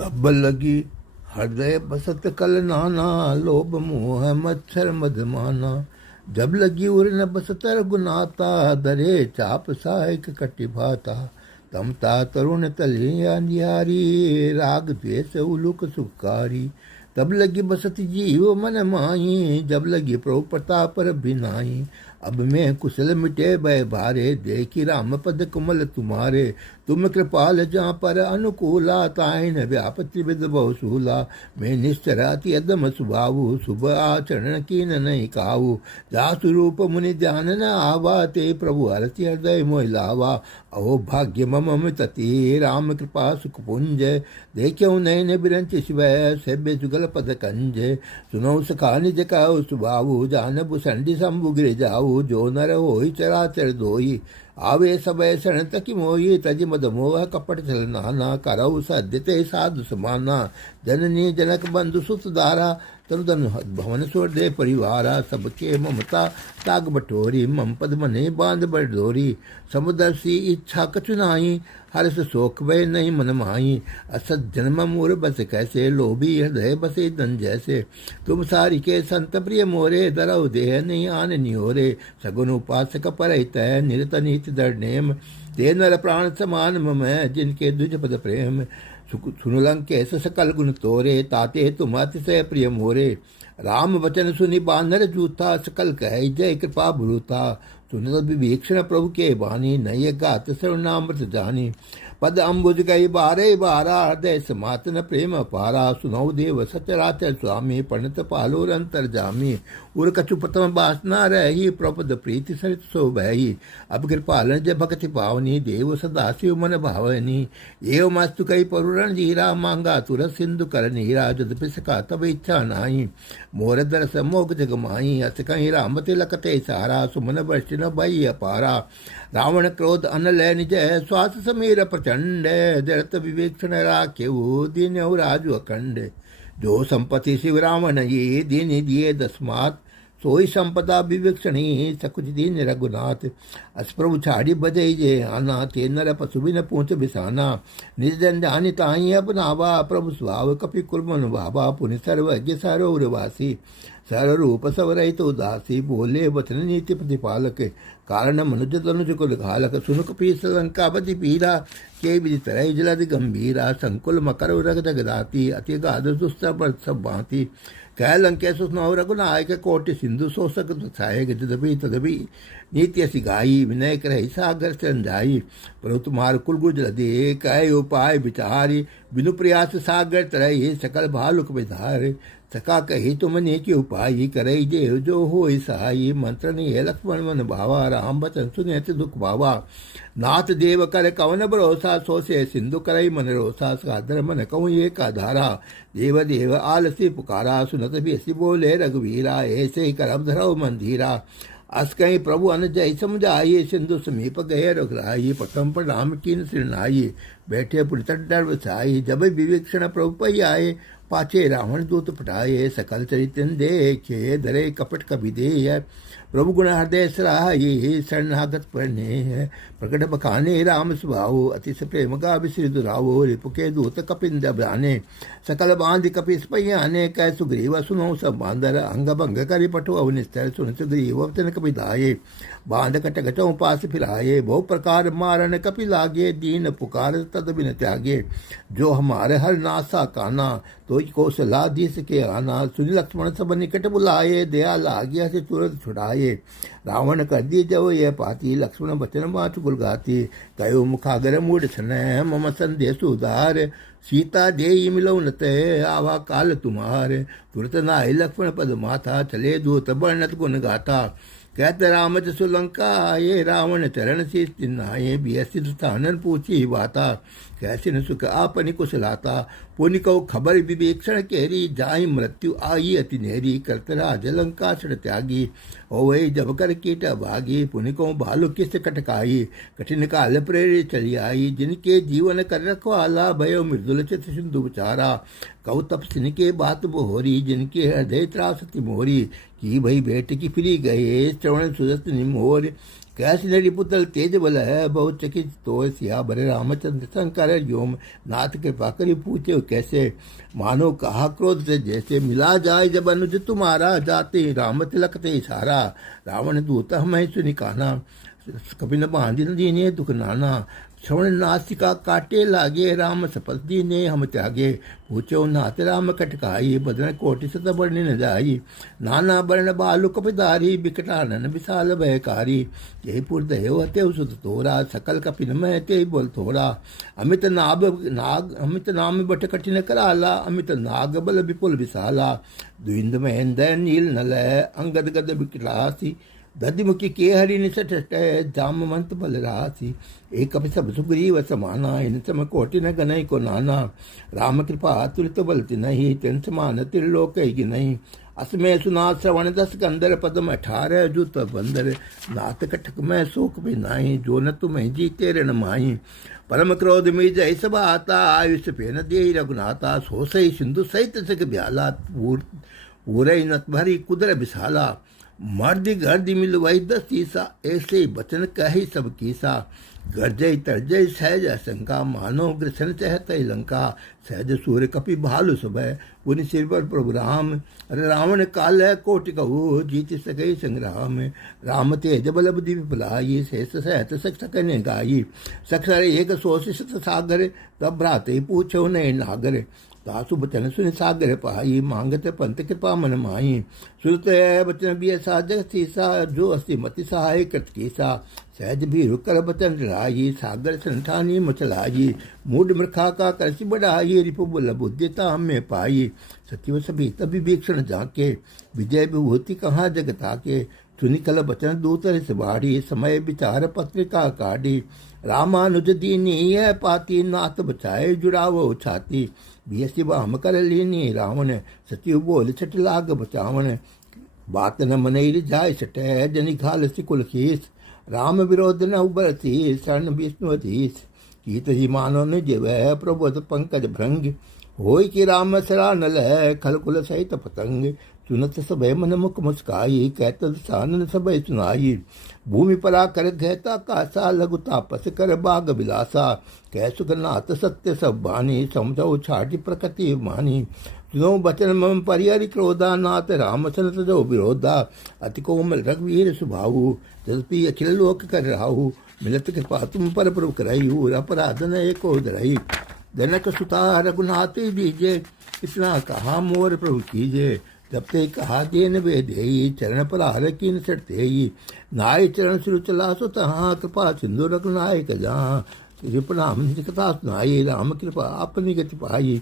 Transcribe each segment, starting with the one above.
तब लगी हृदय बसत कल नाना, लोभ मोह मच्छर मधमाना। जब लगी उर न बसत रघुनाथा, दरे चाप सहायक कटि भाता। तमता तरुण तले अंधियारी, राग द्वेष उलुक सुखारी। तब लगी बसत जीव मन माही, जब लगी प्रभु प्रताप पर बिनाई। अब मैं कुशल मिटे भय भारे, देखी राम पद कमल तुम्हारे। तुम कृपाल जहाँ पर अनुकूला, ताइन व्यापति विद बहुसूला। मैं निश्चर अति अदम स्वभाव, शुभ आचरण कीन नहीं काऊ। जा स्वरूप मुनि ध्यान न आवा, ते प्रभु हरति हृदय मोहि लावा। अहो भाग्य मम तति, राम कृपा सुख पुंज। देखियो नयन बिरंच शिव, सेव्य जुगल पद कंज। सुनो सखा निज कहो स्वभाव, जानबु संडि शंभु गिर जाऊ। जो नर होई चराचर धोई, आवे सबय शरण तकी मोही। तज मद मोह कपट छल नाना, करऊ सद्यते साधु समाना। जननी जनक बंधु सुत दारा, तरुदन भवन सोर दे परिवारा। सबके ममता ताग बटोरी, मम पद मने बांध बड़ोरी। समुदर्शी इच्छा कछु नाही, हर्ष शोक भय नहीं मन माही। असत जन्म मूर बस कैसे, लोभी हृदय बसे धन जैसे। तुम सारी के संत प्रिय मोरे, दरव देह नहीं आन नियोरे। सगुन उपासक पर तय, निरत नीत दर नेम। ते नर प्राण समान मम, जिनके द्विज पद प्रेम। सुन लंकेश सकल गुण तोरे, ताते तुम अतिशय प्रिय मोरे। राम वचन सुनि बानर जूथा, सकल कह जय कृपा भ्रूता। सुनत विभीषण प्रभु के बानी, नय गात सर्वनामृत जानी। पद अम्बुज गई बारे बारा, हृदय समात न प्रेम पारा। सुनौ देव सचराचर स्वामी, पणत पालो अंतर जामी। उर कछु प्रथम बासना रही, प्रपद प्रीति सरित सो बही। अब कृपालन जय भक्ति पावनी, देव सदा शिव मन भावनी। एव मस्तु कई परुरण जीरा, मांगा तुरस सिंधु कर नीरा। जद पिसका तब इच्छा नाही, मोर दरस मोग जग माही। अस कहीं राम तिलक ते सारा, सुमन वर्ष न भई अपारा। रावण क्रोध अनल निज, श्वास समीर प्रचंड। जरत विवेक्षण राख्यऊ, दीन राजु अखंड। जो संपत्ति शिव रावण ये, दीन दिए दस्मात। सोई संपदा विवेक्षणी, सकुच दीन रघुनाथ। अस प्रभु छाड़ी बजई जे आना, ते नर पशु बिन पूछ बिसाना। निज जन जानि ताहि अपनावा, प्रभु स्वाव कपि कुर्मन भावा। पुनि सर्वज्ञ सरोवरवासी, सर्वरूप सवरहित उदासी। बोले वचन नीति प्रतिपालक, कारण मनुज तनुज कुल घालक। सुन कपीस लंका बधि पीरा, के विधि तरह जलद गंभीरा। संकुल मकर रग जगदाती, अति गाध दुस्तर पर सब भांति। कह लंकेश सुनौ रघुनायक, कोटि सिंधु शोषक सहायक। जदपि तदपि नीति असी गाई, विनय करहि सागर संजाई। प्रभु तुम्हार कुल गुजर दे, कह उपाय विचारी। बिनु प्रयास सागर तरहि, सकल भालुक विधारे। सका कही तुम नेकी उपाय, करई देव जो होई सहाई। मंत्र ने लक्ष्मण मन भावा, राम बचन सुनियत दुख भावा। नाथ देव कर कवन भरोसा, सो से सिंधु करई मन रोसा। सादर मन कहूँ एक आधारा, देव देव आलसी पुकारा। सुनत बेसी बोले रघुवीरा, ऐसे ही करम धरव मंदिरा। अस कहीं प्रभु अन जय समझाइए, सिंधु समीप गए रघुराई। प्रथम प्रणाम कीन सिरनाई, बैठे पुलित डर बसाई। जब विवेक्षण प्रभु पै आए, पाछे रावण दूत पटाए। सकल चरितन देखे, धरे कपट कभी दे। प्रभु गुण हृदय सराही, शरणागत परने है। प्रकट बखाने राम स्वभाव, अतिश प्रेम गा विश्री दुरावो। रिपुके दूत कपिंद ब्राने, सकल बांध कपिस पहियाने। कै सुग्रीव सुनो सब बांदर, अंग भंग करि पटो अवनिस्तर। सुन सुग्रीव वचन कपि दाये, बांध कट घटों पास फिराये। बहु प्रकार मारन कपि लागे, दीन पुकार तद बिन त्यागे। जो हमारे हर नासा काना, तो कौशलाधीश के आना। सुनि लक्ष्मण सब निकट बुलाए, दया लागिया से तुरंत छुड़ाए। रावण कर दी जब यह पाती, लक्ष्मण बचन मात गुलगाती। कयो मुखागर मूड छन, मम संदेश उदार। सीता दे मिलो नत, आवा काल तुम्हार। तुरत नाहि लक्ष्मण पद माथा, चले दूत वर्णत गुण गाथा। कहते रामच सुलंका, ये रावण चरण शीस चिन्हाये। बियसित स्थानन पूछी बाता, कैसे न सुख आपनि कुशलाता। पुनि कहो खबर विवेक्षण केरी, जाहि मृत्यु आई अति नेरी। करतराज लंका छड़ त्यागी, होवे जब कर कीट भागी। पुनि कहो भालु किस कटकाई, कठिन काल प्रेरे चली आई। जिनके जीवन कर रखवाला, भयो मृदुल चित सिंधु विचारा। कहो तपस्विन के बात बोहरी, जिनके हृदय त्रासति मोरी। की भई बेट की फिरी गए, श्रवण सुदत निमोर। कैस नरी पुतल तेज बल है बहुत चकित तो सिया भरे रामचंद्र शंकर व्योम नाथ कृपा करी पूछे कैसे मानो कहा क्रोध से जैसे मिला जाए जब अनुज तुम्हारा जाते राम तिलक ते इशारा रावण दूत हमें सुनि काना कभी न बांधी न दीने दुख नाना श्रवण नासिका काटे लागे राम सपथ दीने हम त्यागे पूछो नाथ राम कटकाई बदन कोटि सत बढ़ने न जाई नाना बर्ण बालु कपिधारी बिकटानन विशाल भयकारी यही पुरदेव हते सुत तोरा सकल कपिन में ते बोल थोड़ा अमित अमित नाम बट कठिन कराला अमित नाग बल विपुल विशाला द्विंद महेंद्र नील नल अंगद गद विकलासी दधिमुखी के हरि निसठ जामवंत बल रासी एक कपि सब सुग्रीव समाना इन सम कोटि न गनई को नाना राम कृपा तुलित बलति नहीं तिन समान त्रिलोक नहीं असमय सुना श्रवण दस कंदर पदम 18 जुत बंदर नाथ कटक में शोक भी नाही जो न तुम्हें जीते रण माही परम क्रोध में जय सब आता आयुष पेन दे रघुनाथा सो सही सिंधु सहित सक ब्याला पूरे नत भरी कुदर विशाला मर्दी गर्दी मिलवाई 10 सीसा ऐसे बचन कही सब कीसा गर्जय तरजय सहज आशंका मानो ग्रसन चहत लंका सहज सूर्य कपि भालु सुबह पुनि सिर पर प्रभु राम अरे रावण काल कोटि कहू जीत सके संग्राम राम तेज बल बुद्धि विपलाई शेष सहत सक सकने गाई सक्षर एक सोशित सागर तब भ्राते पूछो ने नागर तासु बचन सुन सागर पाई मांगत पंत कृपा मन माई सुरत बचन भी ऐसा जगत सीसा जो अस्ति मति सहाय कृत कीसा सहज भी रुकर बचन लाई सागर संठानी मचलाई मूड मृखा का करसी बढ़ाई रिपु बल बुद्धिता में पाई सचिव सभी तभी वीक्षण जाके विजय विभूति कहाँ जगता के सुनिकल बचन दूतर से बाढ़ी समय विचार पत्रिका काढ़ी रामानुज दीनी यह पाती नाथ बचाए जुड़ावो छाती बीएससी बाम कर लीनी रावण सचिव बोल छठ लाग बचावन बात न मनई जाय सटै जनि घाल सिकुल खीस राम विरोध न उबरती शरण विष्णु अधीश कीत ही मानो न जीव प्रबोध पंकज भृंग होय कि राम सरा नल खल कुल सहित पतंग सुनत सब मन मुख मुस्काई कहत सानन सब सुनाई भूमि परा कर कहता कासा लघु तापस कर बाग बिलासा कह सुखनाथ सत्य सब बानी समझो छाटी प्रकृति मानी सुनो बचन मम परिहरि क्रोधा नाथ राम सनत जो विरोधा अति कोमल रघुवीर सुभाऊ जसपि अखिल लोक कर राहु मिलत कृपा तुम पर प्रभु करहु अपराध न एको धरई जनक सुता रघुनाथ दीजे इतना कहा मोर प्रभु कीजे जब ते कहा देन वे देई चरण पर हर कीन सटते नाय चरण सिर चला सो तहाँ कृपा सिंधु रघुनायक जहाँ रिपनाम कथा सुनाई राम कृपा अपनी गति पाई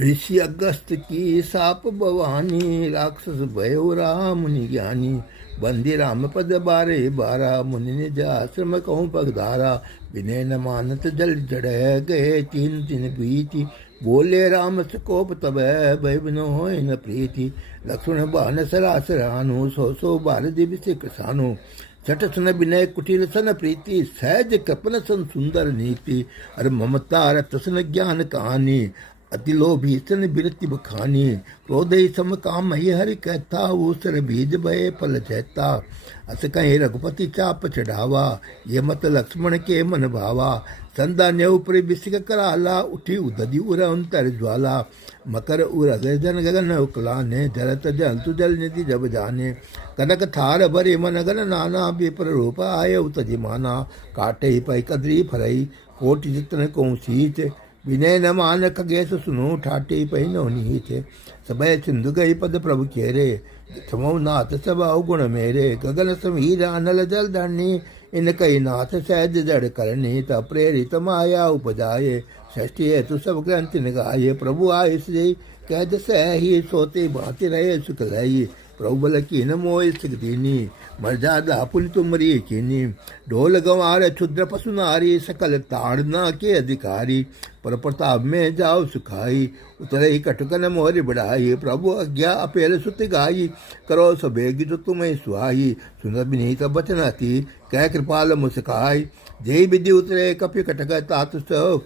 ऋषि अगस्त की साप भवानी राक्षस भयो राम मुनि ज्ञानी बंदी राम पद बारे बारा मुनि निज आश्रम कहूँ पगधारा विनय न मानत जल जड़ गए तीन दिन बीती बोले राम सकोप तब भय बिनो हो न प्रीति लक्ष्मण बान सरासरानु सो बार दिव्य से कृसानु छठ सन विनय कुटिल सन प्रीति सहज कपन सन सुंदर नीति अरे ममता रत सन ज्ञान कहानी अति लोभी सन बिरति बखानी क्रोधई सम काम ही हरि कहता ऊसर बीज भय फल चहता अस कहीं रघुपति चाप चढ़ावा ये मत लक्ष्मण के मन भावा संदा ने ऊपर बिसिक कराला उठी उदधि उर अंतर ज्वाला मकर उर जन गगन उकलाने जलत जंतु जल निधि जब जाने कनक थार भरे मन गन नाना विपर रूप आय उतजि माना काटे ही पै कदरी फरई कोटि जितन को सीच विनय न मान खगेश सुनो ठाटे पै नो नीच सबय सिंधु गई पद प्रभु खेरे थमो नाथ सब अवगुण मेरे गगन समीर अनल जल धरनी इन कई नाथ सहज जड़ करनी त प्रेरित माया उपजाए षष्ठी हेतु सब ग्रंथ निगाये प्रभु आय से कह सही सोते भांति रहे सुख लई प्रभु बल की न मोय सिख दीनी मर्यादा पुनि तुमरी कीनी ढोल गंवार क्षुद्र पशु नारी सकल ताड़ना के अधिकारी पर प्रताप में जाओ सुखाई उतरे ही कटकन मोहरी बढ़ाई प्रभु अज्ञा अपेल सुत गाई करो सबेगी तो तुम्हें सुहाई सुन विनीत बचनती कह कृपाल मुस्काई जय विधि उतरे कपि कटक तात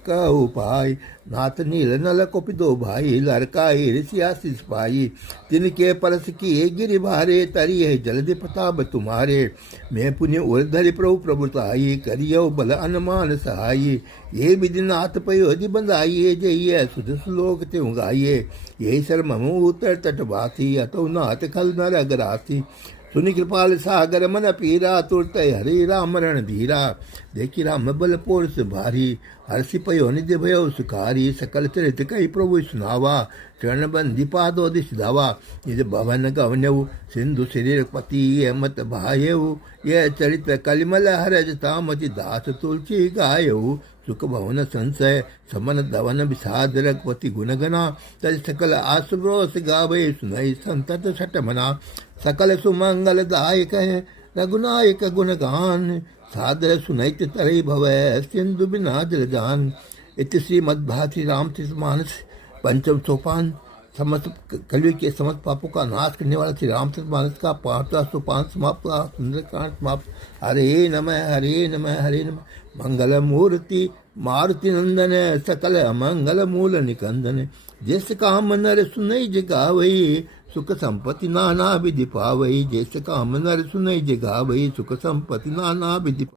कहु पाई नाथ नील नल कुपि दो भाई लड़काई ऋषियासी पाई तिनके परस किए गिरि भारे तरी है जलधि प्रताप तुम्हारे मैं पुण्य उर्धरि प्रभु प्रभुताई करियो बल अनुमान सहाई ये विधि नाथ पयोधि बंधाइए जइए सुध श्लोक त्यों गाइए यही सर ममु उत्तर तटवासी अतो नाथ खल नर अगरासी सुनि कृपाल सागर मन पीरा तुरत हरे राम रण धीरा देखी राम बल पोरस भारी हर्षि पयो निज भयो सुखारी सकल चरित कई प्रभु सुनावा चरण बंदी पादो दिश धावा निज भवन गवन्यऊ सिंधु शरीर पति मत भायऊ यह चरित कलिमल हरज तामति दास तुलसी गायऊ सुख भवन संशय समन दवन विषाद रघुपति गुणगना तज सकल आसुरोस गावे सुनई संतत सट मना सकल सुमंगल दायक है रघुनायक गुणगान सादर सुनैत तरई भवै सिंधु बिना जल जान इति श्रीमद्भारती रामचरित मानस पंचम सोपान समस्त कलयुग के समस्त पापों का नाश करने वाला श्री रामचरित मानस का 5वां सोपान समाप्त हुआ सुंदरकांड समाप्त हरे नमः हरे नमः हरे नमः मंगल मूर्ति मारुति नंदन सकल मंगल मूल निकंदन जिस काम नर सुनई जगावई सुख संपत्ति नाना विधि पावई जैसे काम नर सुनई जगावई सुख संपत्ति नाना विधि